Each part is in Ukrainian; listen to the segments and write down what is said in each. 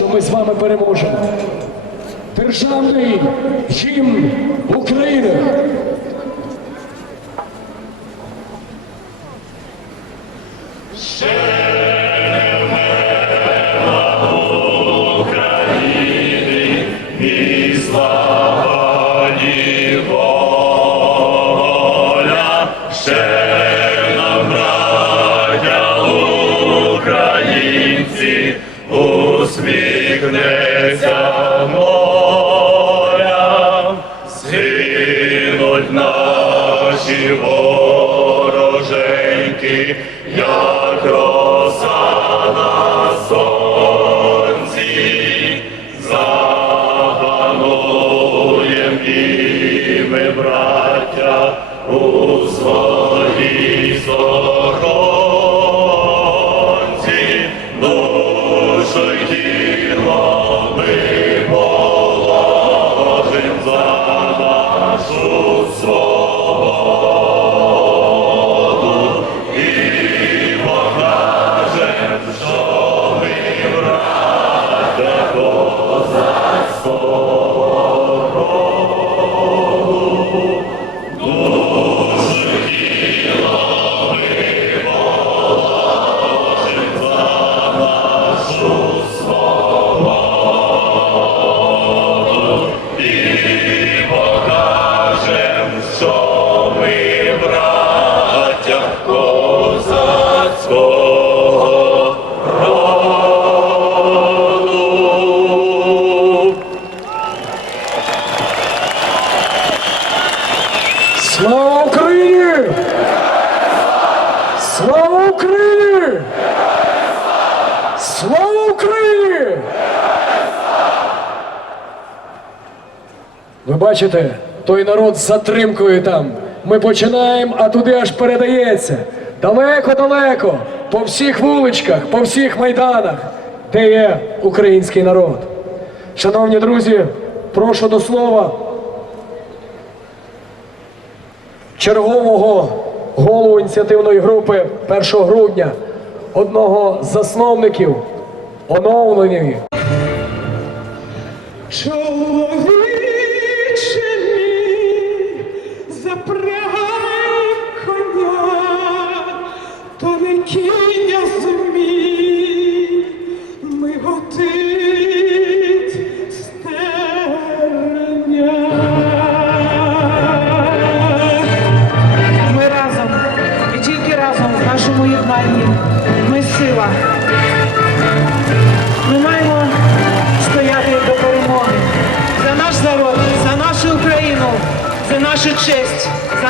що ми з вами переможемо. Державний гімн України. Українці усміхнеться морям, згинуть наші вороженьки, як роса на сонці, загануєм і ми, браття, у своїй сторонці, Слава Україні! Слава Україні! Слава Україні! Ви бачите, той народ з затримкою там. Ми починаємо, а туди аж передається. Далеко-далеко, по всіх вуличках, по всіх майданах, де є український народ. Шановні друзі, прошу до слова чергового голову ініціативної групи 1 грудня, одного з засновників. Оновленої. Чоловіче мій, запрягай коня, то не кіння змій,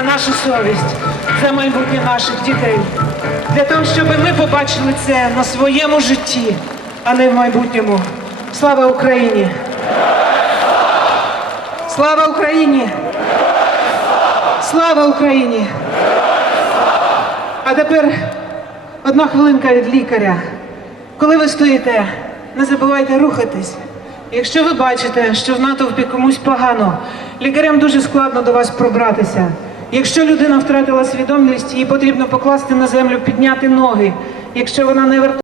нашу совість, за майбутнє наших дітей. Для того, щоб ми побачили це на своєму житті, а не в майбутньому. Слава Україні! Слава Україні! Слава Україні! А тепер одна хвилинка від лікаря. Коли ви стоїте, не забувайте рухатись. Якщо ви бачите, що в натовпі комусь погано, лікарям дуже складно до вас пробратися. Якщо людина втратила свідомість, їй потрібно покласти на землю, підняти ноги. Якщо вона не вертає.